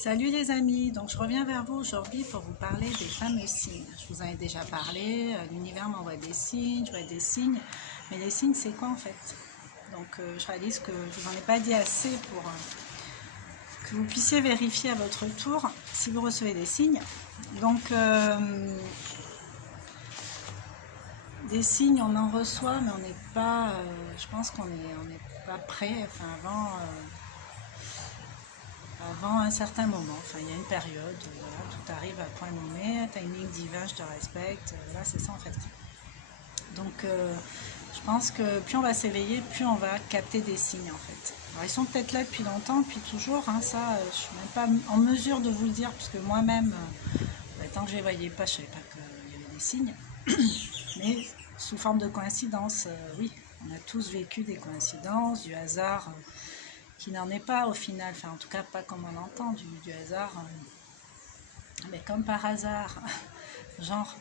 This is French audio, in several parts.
Salut les amis, donc je reviens vers vous aujourd'hui pour vous parler des fameux signes. Je vous en ai déjà parlé, l'univers m'envoie des signes, je vois des signes, mais les signes c'est quoi en fait? Donc je réalise que je vous en ai pas dit assez pour que vous puissiez vérifier à votre tour si vous recevez des signes. Donc des signes on en reçoit mais on n'est pas, je pense qu'on n'est pas prêt, enfin avant un certain moment, enfin il y a une période, voilà, tout arrive à point nommé, timing divin, je te respecte, là c'est ça en fait. Donc je pense que plus on va s'éveiller, plus on va capter des signes en fait. Alors ils sont peut-être là depuis longtemps, depuis toujours, hein, ça je suis même pas en mesure de vous le dire, puisque moi-même, tant que je ne les voyais pas, je ne savais pas qu'il y avait des signes, mais sous forme de coïncidence, oui, on a tous vécu des coïncidences, du hasard, qui n'en est pas au final, enfin en tout cas pas comme on entend du hasard, mais comme par hasard, genre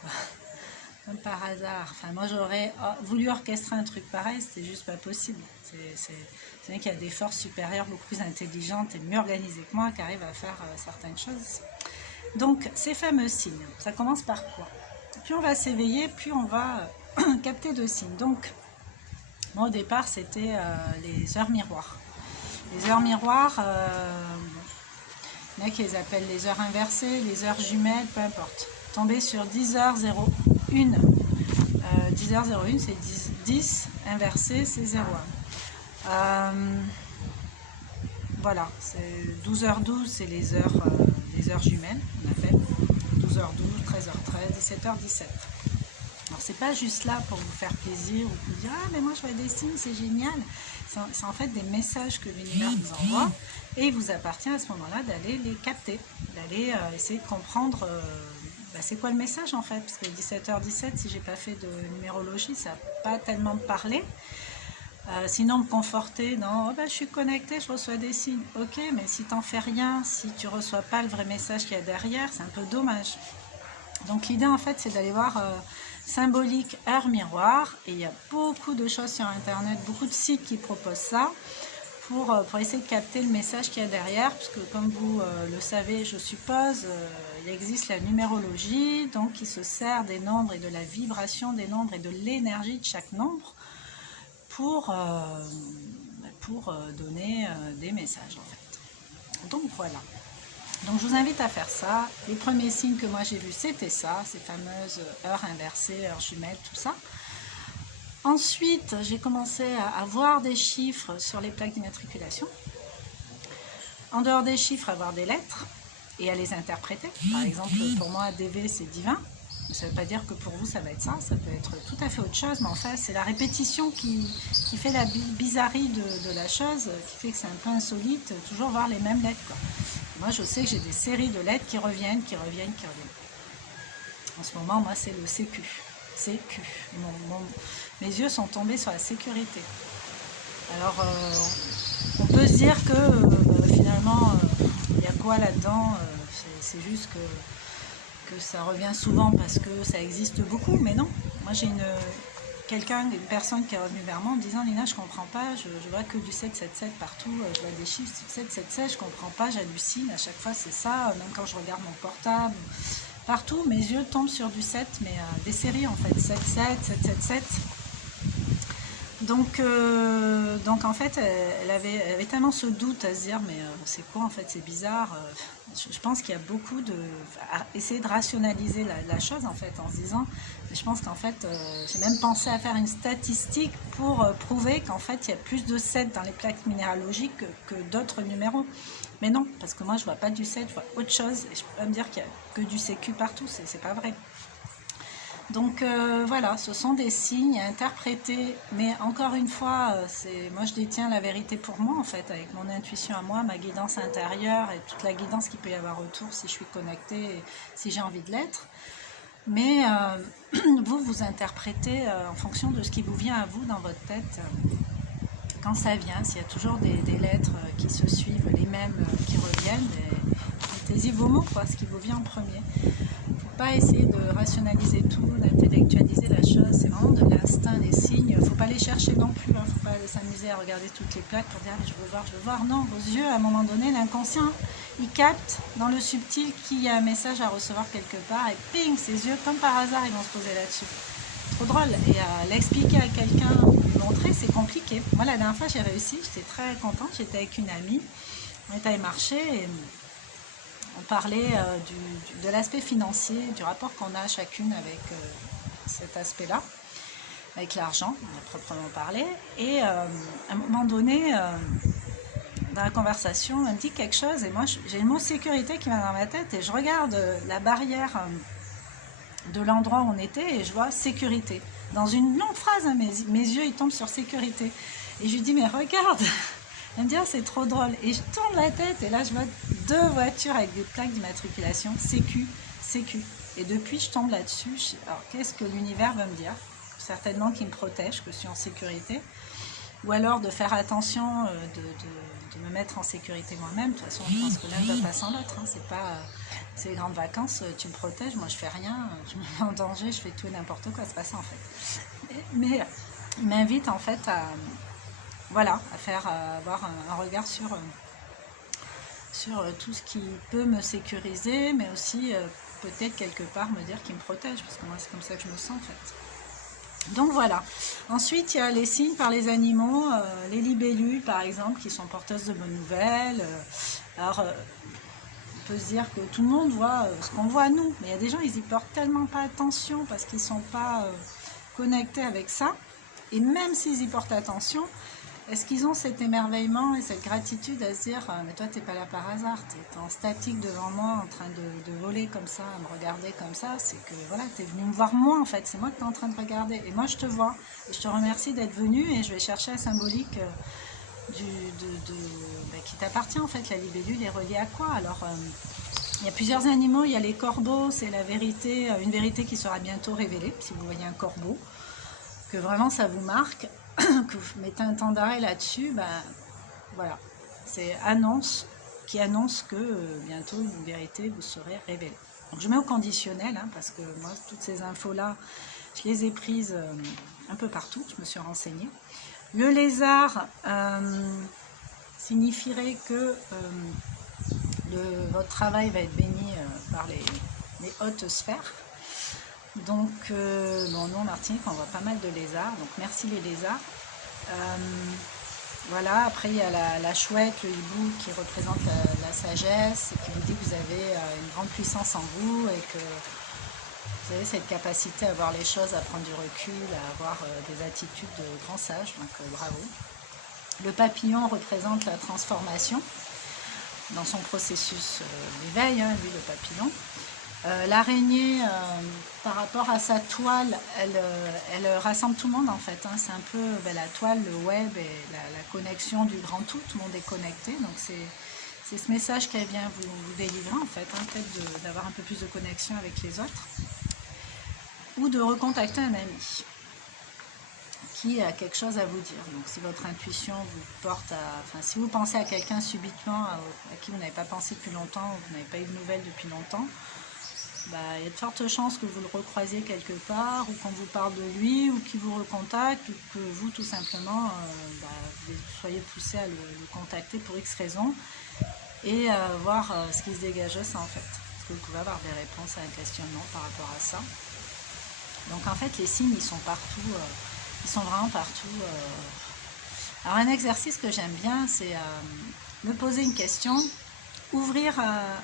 comme par hasard. Enfin moi j'aurais voulu orchestrer un truc pareil, c'était juste pas possible. C'est vrai qu'il y a des forces supérieures beaucoup plus intelligentes et mieux organisées que moi qui arrivent à faire certaines choses. Donc ces fameux signes, ça commence par quoi? Plus on va s'éveiller, plus on va capter de signes. Donc moi au départ c'était les heures miroirs. Les heures miroirs, il y en a qui les appellent les heures inversées, les heures jumelles, peu importe. Tomber sur 10h01. 10h01, c'est 10 inversé, c'est 01. Voilà, 12h12, c'est les heures jumelles, on appelle. 12h12, 13h13, 17h17. Alors c'est pas juste là pour vous faire plaisir ou vous dire ah mais moi je vois des signes, c'est génial. C'est en fait des messages que l'univers vous envoie et il vous appartient à ce moment-là d'aller les capter, d'aller essayer de comprendre c'est quoi le message en fait, parce que 17h17, si j'ai pas fait de numérologie, ça n'a pas tellement parlé. Sinon me conforter dans je suis connectée, je reçois des signes, ok, mais si t'en fais rien, si tu reçois pas le vrai message qu'il y a derrière, c'est un peu dommage. Donc l'idée en fait c'est d'aller voir symbolique heure miroir, et il y a beaucoup de choses sur internet, beaucoup de sites qui proposent ça pour essayer de capter le message qu'il y a derrière, parce que comme vous le savez je suppose, il existe la numérologie, donc qui se sert des nombres et de la vibration des nombres et de l'énergie de chaque nombre pour donner des messages en fait. Donc voilà. Donc je vous invite à faire ça. Les premiers signes que moi j'ai vus c'était ça, ces fameuses heures inversées, heures jumelles, tout ça. Ensuite j'ai commencé à voir des chiffres sur les plaques d'immatriculation. En dehors des chiffres, à voir des lettres et à les interpréter. Par exemple pour moi DV c'est divin. Ça ne veut pas dire que pour vous ça va être ça, ça peut être tout à fait autre chose, mais en fait c'est la répétition qui fait la bizarrerie de la chose, qui fait que c'est un peu insolite, toujours voir les mêmes lettres, quoi. Moi je sais que j'ai des séries de lettres qui reviennent. En ce moment moi c'est le CQ. Mes yeux sont tombés sur la sécurité. Alors on peut se dire que finalement il y a quoi là-dedans, c'est juste que ça revient souvent parce que ça existe beaucoup, mais non. Moi j'ai une personne qui est revenue vers moi en me disant Lina je comprends pas, je vois que du 777 partout, je vois des chiffres 777, je comprends pas, j'hallucine, à chaque fois c'est ça, même quand je regarde mon portable, partout mes yeux tombent sur du 7, mais des séries en fait, 77, 777. Donc en fait elle avait tellement ce doute à se dire mais c'est quoi en fait, c'est bizarre. Je pense qu'il y a beaucoup à essayer de rationaliser la chose en fait en se disant, mais je pense qu'en fait j'ai même pensé à faire une statistique pour prouver qu'en fait il y a plus de 7 dans les plaques minéralogiques que d'autres numéros. Mais non, parce que moi je vois pas du 7, je vois autre chose et je peux pas me dire qu'il y a que du CQ partout, c'est pas vrai. Donc voilà, ce sont des signes à interpréter, mais encore une fois, moi je détiens la vérité pour moi en fait, avec mon intuition à moi, ma guidance intérieure et toute la guidance qu'il peut y avoir autour si je suis connectée et si j'ai envie de l'être. Mais vous interprétez en fonction de ce qui vous vient à vous dans votre tête, quand ça vient, s'il y a toujours des lettres qui se suivent, les mêmes qui reviennent, mettez choisis vos mots, quoi, ce qui vous vient en premier. Il ne faut pas essayer de rationaliser tout, d'intellectualiser la chose. C'est vraiment de l'instinct, des signes. Il ne faut pas les chercher non plus. Il ne faut pas s'amuser à regarder toutes les plaques pour dire ah, je veux voir, je veux voir. Non, vos yeux, à un moment donné, l'inconscient, il capte dans le subtil qu'il y a un message à recevoir quelque part. Et ping, ses yeux, comme par hasard, ils vont se poser là-dessus. Trop drôle. Et à l'expliquer à quelqu'un, lui montrer, c'est compliqué. Moi, la dernière fois, j'ai réussi. J'étais très contente. J'étais avec une amie. On était allé marcher et on parlait de l'aspect financier, du rapport qu'on a chacune avec cet aspect-là, avec l'argent, on a proprement parlé. Et à un moment donné, dans la conversation, elle me dit quelque chose et moi, j'ai le mot sécurité qui va dans ma tête et je regarde la barrière de l'endroit où on était et je vois sécurité. Dans une longue phrase, hein, mes yeux ils tombent sur sécurité. Et je lui dis, mais regarde. Elle me dit, ah, c'est trop drôle. Et je tourne la tête et là, je vois 2 voitures avec des plaques d'immatriculation, Sécu, Sécu. Et depuis, je tombe là-dessus. Alors, qu'est-ce que l'univers va me dire? Certainement qu'il me protège, que je suis en sécurité. Ou alors de faire attention, de me mettre en sécurité moi-même. De toute façon, je pense que l'un ne va pas sans l'autre. Hein. C'est pas... C'est les grandes vacances, tu me protèges, moi je fais rien, je me mets en danger, je fais tout et n'importe quoi, c'est pas ça en fait. Mais il m'invite en fait à... Voilà, à avoir un regard sur tout ce qui peut me sécuriser, mais aussi peut-être quelque part me dire qu'il me protège, parce que moi c'est comme ça que je me sens en fait. Donc voilà. Ensuite, il y a les signes par les animaux, les libellules par exemple, qui sont porteuses de bonnes nouvelles. Alors, on peut se dire que tout le monde voit ce qu'on voit nous, mais il y a des gens, ils y portent tellement pas attention parce qu'ils ne sont pas connectés avec ça. Et même s'ils y portent attention, est-ce qu'ils ont cet émerveillement et cette gratitude à se dire mais toi t'es pas là par hasard, t'es en statique devant moi en train de voler comme ça, à me regarder comme ça, c'est que voilà, t'es venu me voir moi en fait, c'est moi que t'es en train de regarder et moi je te vois et je te remercie d'être venu et je vais chercher la symbolique qui t'appartient en fait. La libellule est reliée à quoi? Alors il y a plusieurs animaux, il y a les corbeaux, c'est la vérité, une vérité qui sera bientôt révélée, si vous voyez un corbeau, que vraiment ça vous marque, que vous mettez un temps d'arrêt là-dessus, ben voilà, c'est qui annonce que bientôt une vérité vous serait révélée. Donc je mets au conditionnel, hein, parce que moi toutes ces infos-là, je les ai prises un peu partout, je me suis renseignée. Le lézard signifierait que votre travail va être béni par les hautes sphères. Donc, bon, nous en Martinique, on voit pas mal de lézards, donc merci les lézards. Voilà, après il y a la chouette, le hibou qui représente la sagesse et qui vous dit que vous avez une grande puissance en vous et que vous avez cette capacité à voir les choses, à prendre du recul, à avoir des attitudes de grand sage, donc bravo. Le papillon représente la transformation dans son processus d'éveil, hein, lui le papillon. L'araignée, par rapport à sa toile, elle rassemble tout le monde en fait. Hein. C'est un peu la toile, le web et la connexion du grand tout le monde est connecté. Donc c'est ce message qu'elle vient vous délivrer en fait, hein, peut-être d'avoir un peu plus de connexion avec les autres. Ou de recontacter un ami qui a quelque chose à vous dire. Donc si votre intuition vous porte à... Enfin, si vous pensez à quelqu'un subitement à qui vous n'avez pas pensé depuis longtemps, ou vous n'avez pas eu de nouvelles depuis longtemps, bah, il y a de fortes chances que vous le recroisiez quelque part, ou qu'on vous parle de lui, ou qu'il vous recontacte, ou que vous, tout simplement, vous soyez poussé à le contacter pour X raisons, et voir ce qui se dégage de ça, en fait. Parce que vous pouvez avoir des réponses à un questionnement par rapport à ça. Donc, en fait, les signes, ils sont partout, ils sont vraiment partout. Alors, un exercice que j'aime bien, c'est me poser une question, ouvrir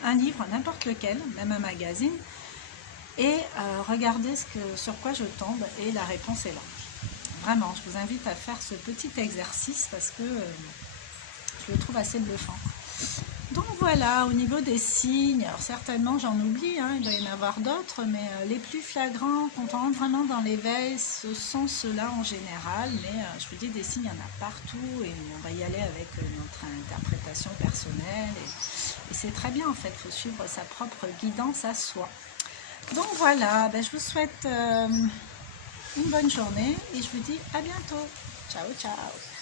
un livre, n'importe lequel, même un magazine, et regarder sur quoi je tombe, et la réponse est là. Vraiment, je vous invite à faire ce petit exercice parce que je le trouve assez bluffant. Donc voilà, au niveau des signes, alors certainement j'en oublie, hein, il doit y en avoir d'autres, mais les plus flagrants, quand on rentre vraiment dans l'éveil, ce sont ceux-là en général, mais je vous dis, des signes, il y en a partout, et on va y aller avec notre interprétation personnelle, et c'est très bien en fait, il faut suivre sa propre guidance à soi. Donc voilà, je vous souhaite une bonne journée, et je vous dis à bientôt. Ciao, ciao.